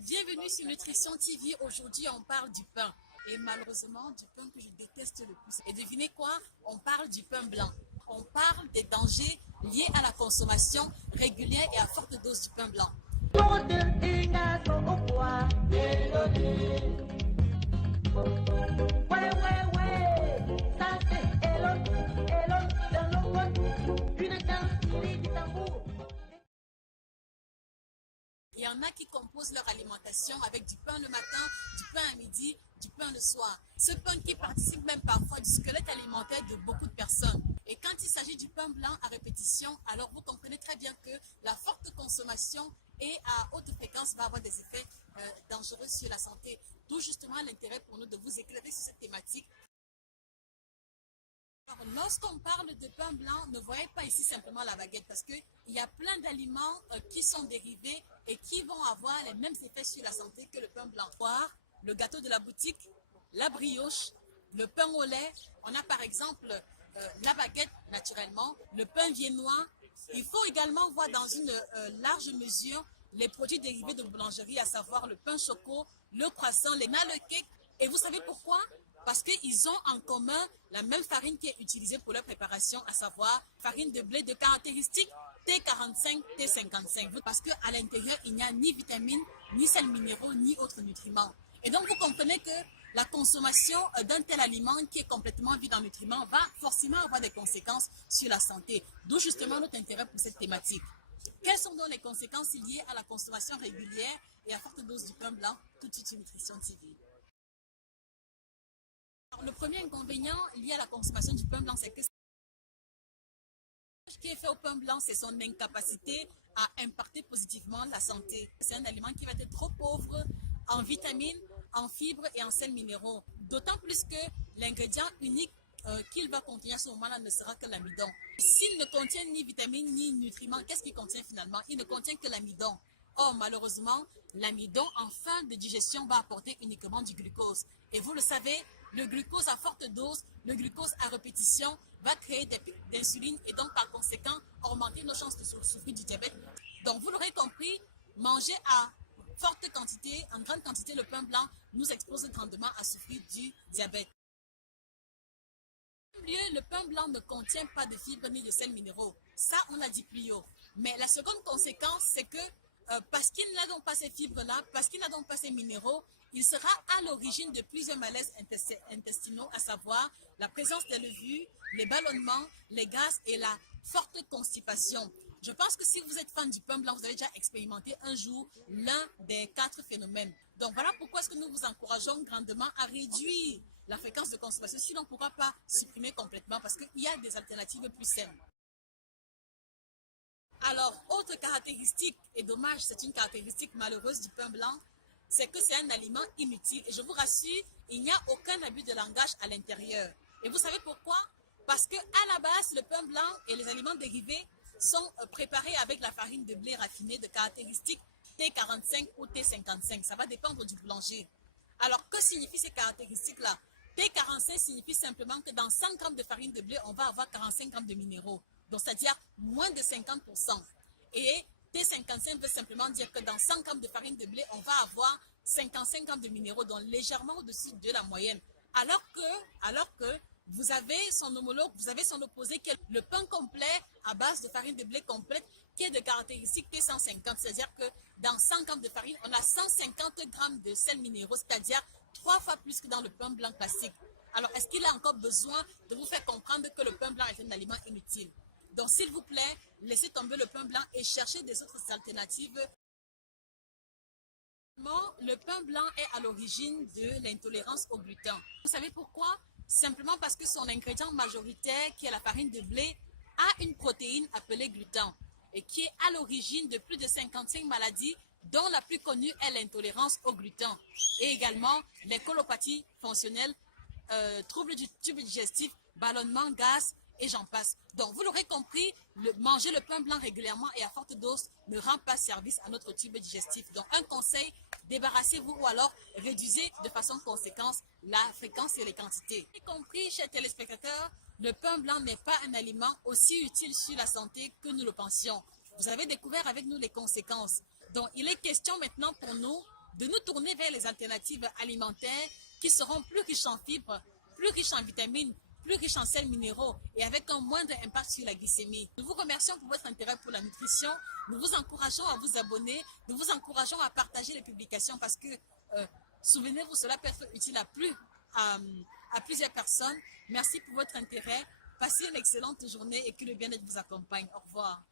Bienvenue sur Nutrition TV. Aujourd'hui, on parle du pain. Et malheureusement, du pain que je déteste le plus. Et devinez quoi? On parle du pain blanc. On parle des dangers liés à la consommation régulière et à forte dose du pain blanc. Il y en a qui composent leur alimentation avec du pain le matin, du pain à midi, du pain le soir. Ce pain qui participe même parfois du squelette alimentaire de beaucoup de personnes. Et quand il s'agit du pain blanc à répétition, alors vous comprenez très bien que la forte consommation et à haute fréquence va avoir des effets dangereux sur la santé. D'où justement l'intérêt pour nous de vous éclairer sur cette thématique. Lorsqu'on parle de pain blanc, ne voyez pas ici simplement la baguette parce qu'il y a plein d'aliments qui sont dérivés et qui vont avoir les mêmes effets sur la santé que le pain blanc. Le gâteau de la boutique, la brioche, le pain au lait. On a par exemple la baguette naturellement, le pain viennois. Il faut également voir dans une large mesure les produits dérivés de boulangerie, à savoir le pain choco, le croissant, le cake. Et vous savez pourquoi? Parce qu'ils ont en commun la même farine qui est utilisée pour leur préparation, à savoir farine de blé de caractéristique T45, T55. Parce qu'à l'intérieur, il n'y a ni vitamines, ni sels minéraux, ni autres nutriments. Et donc, vous comprenez que la consommation d'un tel aliment qui est complètement vide en nutriments va forcément avoir des conséquences sur la santé. D'où justement notre intérêt pour cette thématique. Quelles sont donc les conséquences liées à la consommation régulière et à forte dose du pain blanc? Tout de suite, Nutrition TV. Alors, le premier inconvénient lié à la consommation du pain blanc, c'est que ce qui est fait au pain blanc, c'est son incapacité à impacter positivement la santé. C'est un aliment qui va être trop pauvre en vitamines, en fibres et en sels minéraux. D'autant plus que l'ingrédient unique qu'il va contenir à ce moment-là ne sera que l'amidon. S'il ne contient ni vitamines ni nutriments, qu'est-ce qu'il contient finalement? Il ne contient que l'amidon. Or, malheureusement, l'amidon en fin de digestion va apporter uniquement du glucose. Et vous le savez, le glucose à forte dose, le glucose à répétition va créer des pics d'insuline et donc par conséquent augmenter nos chances de souffrir du diabète. Donc vous l'aurez compris, manger à forte quantité, en grande quantité le pain blanc nous expose grandement à souffrir du diabète. En premier lieu, le pain blanc ne contient pas de fibres ni de sels minéraux. Ça, on l'a dit plus haut. Mais la seconde conséquence, c'est que parce qu'il n'a donc pas ces fibres-là, parce qu'il n'a donc pas ces minéraux, il sera à l'origine de plusieurs malaises intestinaux, à savoir la présence des levures, les ballonnements, les gaz et la forte constipation. Je pense que si vous êtes fan du pain blanc, vous avez déjà expérimenté un jour l'un des 4 phénomènes. Donc voilà pourquoi est-ce que nous vous encourageons grandement à réduire la fréquence de consommation, sinon on ne pourra pas supprimer complètement parce qu'il y a des alternatives plus saines. Alors, autre caractéristique, et dommage, c'est une caractéristique malheureuse du pain blanc, c'est que c'est un aliment inutile. Et je vous rassure, il n'y a aucun abus de langage à l'intérieur. Et vous savez pourquoi? Parce qu'à la base, le pain blanc et les aliments dérivés sont préparés avec la farine de blé raffinée de caractéristique T45 ou T55. Ça va dépendre du boulanger. Alors, que signifient ces caractéristiques-là? T45 signifie simplement que dans 100 grammes de farine de blé, on va avoir 45 grammes de minéraux. Donc, c'est-à-dire moins de 50%. Et T55 veut simplement dire que dans 100 grammes de farine de blé, on va avoir 55 grammes de minéraux, donc légèrement au-dessus de la moyenne. Alors que vous avez son homologue, vous avez son opposé qui est le pain complet à base de farine de blé complète qui est de caractéristique T150. C'est-à-dire que dans 100 grammes de farine, on a 150 grammes de sels minéraux, c'est-à-dire 3 fois plus que dans le pain blanc classique. Alors, est-ce qu'il a encore besoin de vous faire comprendre que le pain blanc est un aliment inutile? Donc, s'il vous plaît, laissez tomber le pain blanc et cherchez des autres alternatives. Le pain blanc est à l'origine de l'intolérance au gluten. Vous savez pourquoi? Simplement parce que son ingrédient majoritaire, qui est la farine de blé, a une protéine appelée gluten et qui est à l'origine de plus de 55 maladies, dont la plus connue est l'intolérance au gluten et également les colopathies fonctionnelles, troubles du tube digestif, ballonnement, gaz, et j'en passe. Donc, vous l'aurez compris, manger le pain blanc régulièrement et à forte dose ne rend pas service à notre tube digestif. Donc, un conseil, débarrassez-vous ou alors réduisez de façon conséquente la fréquence et les quantités. Y compris, chers téléspectateurs, le pain blanc n'est pas un aliment aussi utile sur la santé que nous le pensions. Vous avez découvert avec nous les conséquences. Donc, il est question maintenant pour nous de nous tourner vers les alternatives alimentaires qui seront plus riches en fibres, plus riches en vitamines, plus riches en sels minéraux et avec un moindre impact sur la glycémie. Nous vous remercions pour votre intérêt pour la nutrition. Nous vous encourageons à vous abonner. Nous vous encourageons à partager les publications parce que, souvenez-vous, cela peut être utile à plusieurs personnes. Merci pour votre intérêt. Passez une excellente journée et que le bien-être vous accompagne. Au revoir.